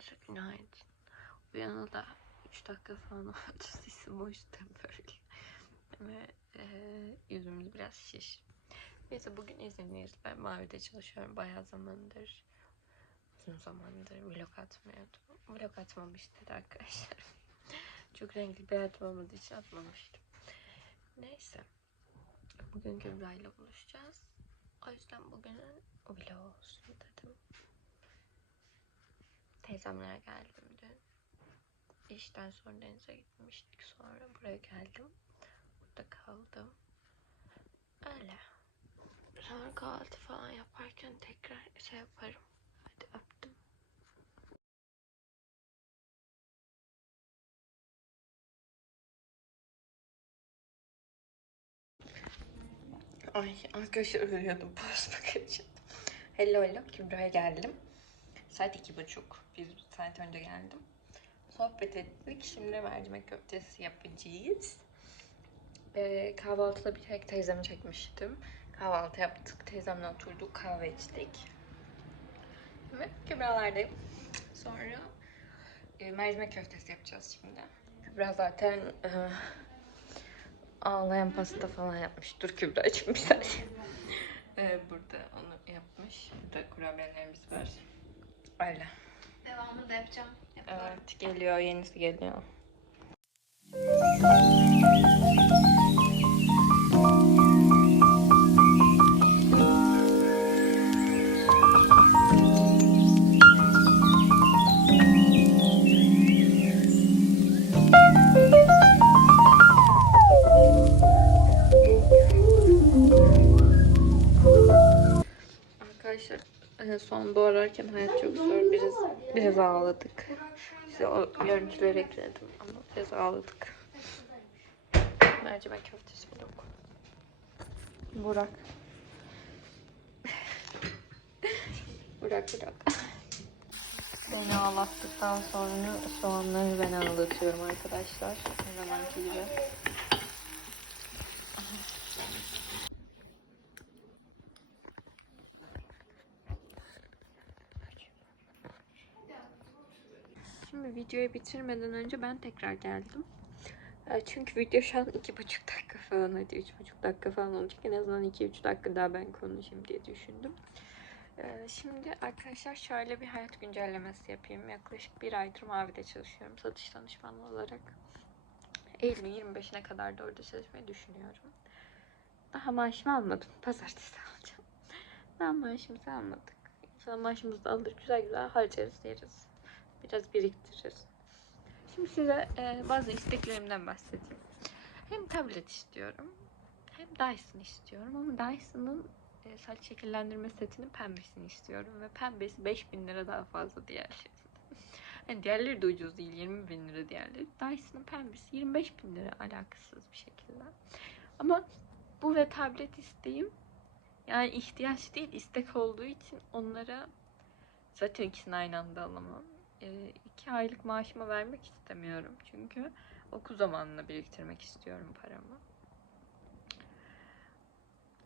Hepinize günaydın. Uyanalı da 3 dakika falan oldu. Sesim yüzden böyle. Ve e, yüzümüz biraz şiş. Neyse bugün izinliyiz. Ben Mavi'de çalışıyorum bayağı zamandır. Uzun zamandır vlog atmıyordum. Vlog atmamıştı arkadaşlar. Çok renkli bir hayatım olmadığı için atmamıştım. Neyse. Bugün Kübra ile buluşacağız. O yüzden bugünün vlog olsun dedim. Teyzemlere geldim dün. İşten sonra denize gitmiştik. Sonra buraya geldim. Burada kaldım. Öyle. Sonra kahvaltı falan yaparken tekrar şey yaparım. Hadi öptüm. Ay arkadaşlar ölüyordum basmak için. Hello hello Kübra'ya geldim. Saat iki buçuk. Bir saat önce geldim. Sohbet ettik. Şimdi mercimek köftesi yapacağız. Ee, kahvaltıda bir tek teyzemi çekmiştim. Kahvaltı yaptık. Teyzemle oturduk. Kahve içtik. Ve Kübra'lardayım. Sonra e, mercimek köftesi yapacağız şimdi. Kübra zaten e, ağlayan pasta falan yapmış. Dur Kübra'cığım bir saniye. Ee, burada onu yapmış. Burada kurabiyelerimiz var. Öyle. Devamını da yapacağım. Yaparım. Evet geliyor. Yenisi geliyor. Arkadaşlar e, son doğrarken hayat çok zor. Biraz biraz ağladık. Size o görüntüleri ekledim ama biraz ağladık. Mercimek köftesi blok. Burak. Burak Burak. Beni ağlattıktan sonra soğanları ben ağlatıyorum arkadaşlar. Her zamanki gibi. Şimdi videoyu bitirmeden önce ben tekrar geldim. Ee, Çünkü video şu an iki buçuk dakika falan hadi üç buçuk dakika falan olacak. En azından iki üç dakika daha ben konuşayım diye düşündüm. Ee, Şimdi arkadaşlar şöyle bir hayat güncellemesi yapayım. Yaklaşık bir aydır Mavi'de çalışıyorum satış danışmanı olarak. Eylül'ün 25'ine kadar da orada çalışmayı düşünüyorum. Daha maaşımı almadım. Pazartesi alacağım. Daha maaşımızı almadık. Sonra maaşımızı da alır güzel güzel harcarız yeriz biraz biriktiririz. Şimdi size e, bazı isteklerimden bahsedeyim. Hem tablet istiyorum hem Dyson istiyorum ama Dyson'ın e, saç şekillendirme setinin pembesini istiyorum ve pembesi 5000 lira daha fazla diğerleri. Yani diğerleri de ucuz değil 20 bin lira diğerleri. Dyson'ın pembesi 25 bin lira alakasız bir şekilde. Ama bu ve tablet isteğim yani ihtiyaç değil istek olduğu için onlara zaten ikisini aynı anda alamam iki aylık maaşıma vermek istemiyorum. Çünkü okul zamanında biriktirmek istiyorum paramı.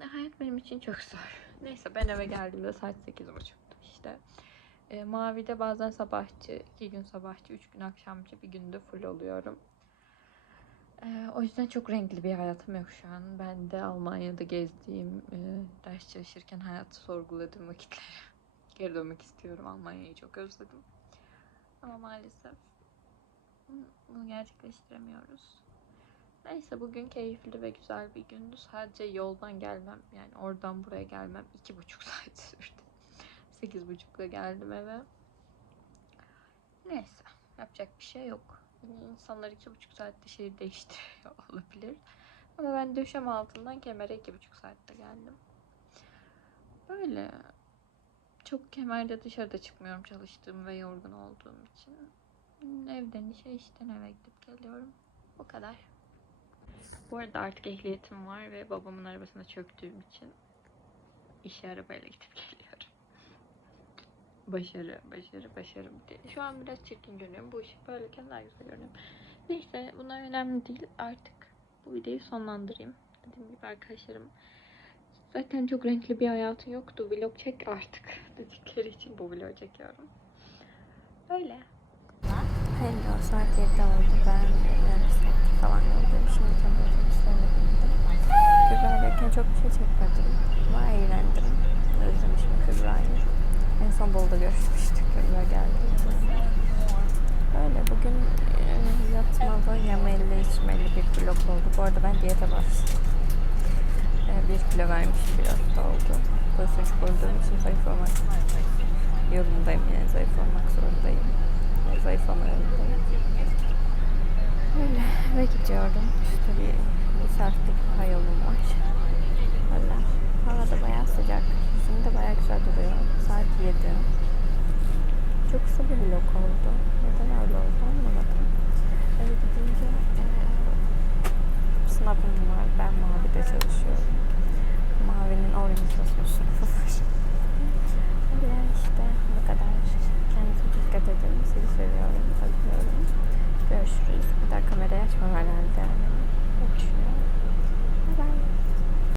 E, Hayat benim için çok zor. Neyse ben eve geldiğimde saat sekiz buçuktu işte. E, Mavi'de bazen sabahçı, iki gün sabahçı, üç gün akşamçı, bir günde full oluyorum. E, o yüzden çok renkli bir hayatım yok şu an. Ben de Almanya'da gezdiğim, e, ders çalışırken hayatı sorguladığım vakitlere geri dönmek istiyorum. Almanya'yı çok özledim. Ama maalesef bunu gerçekleştiremiyoruz. Neyse bugün keyifli ve güzel bir gündü. Sadece yoldan gelmem yani oradan buraya gelmem iki buçuk saat sürdü. Sekiz buçukta geldim eve. Neyse yapacak bir şey yok. Yine insanlar iki buçuk saatte şehir değiştiriyor olabilir. Ama ben döşem altından kemere iki buçuk saatte geldim. Böyle çok kemerde dışarıda çıkmıyorum çalıştığım ve yorgun olduğum için. Evden işe, işten eve gidip geliyorum. O kadar. Bu arada artık ehliyetim var ve babamın arabasına çöktüğüm için işe arabayla gidip geliyorum. Başarı, başarı, başarı diye. Şu an biraz çirkin görünüyorum. Bu işi böyleyken daha güzel görünüyorum. Neyse bunlar önemli değil. Artık bu videoyu sonlandırayım. Dediğim gibi arkadaşlarım Zaten çok renkli bir hayatı yoktu. Vlog çek artık dedikleri için bu vlog çekiyorum. Öyle. Hello, saat 7 oldu. Ben yarım saat falan yoldayım. Şimdi kendi otobüslerine bindim. Kübra'dayken çok bir şey çekmedim. Ama eğlendim. Özlemişim Kübra'yı. En son Bolu'da görüşmüştük Kübra geldiği zaman. Öyle bugün e, yatmalı, yemeli, içmeli bir vlog oldu. Bu arada ben diyete başladım. Bir kilo vermiş biraz da oldu. Basınç koyduğum için zayıflamak yolundayım yani zayıflamak zorundayım. Yani zayıflama yolundayım. Öyle eve gidiyorum. İşte bir, bir saatlik daha yolum var. Öyle. Hava da bayağı sıcak. Yüzüm de bayağı güzel duruyor. Saat 7. Çok kısa bir vlog oldu. Neden öyle oldu anlamadım. Eve gidince eee sınavım var. Ben Mavi'de çalışıyorum. Mavi'nin organizasyon sınıfı var.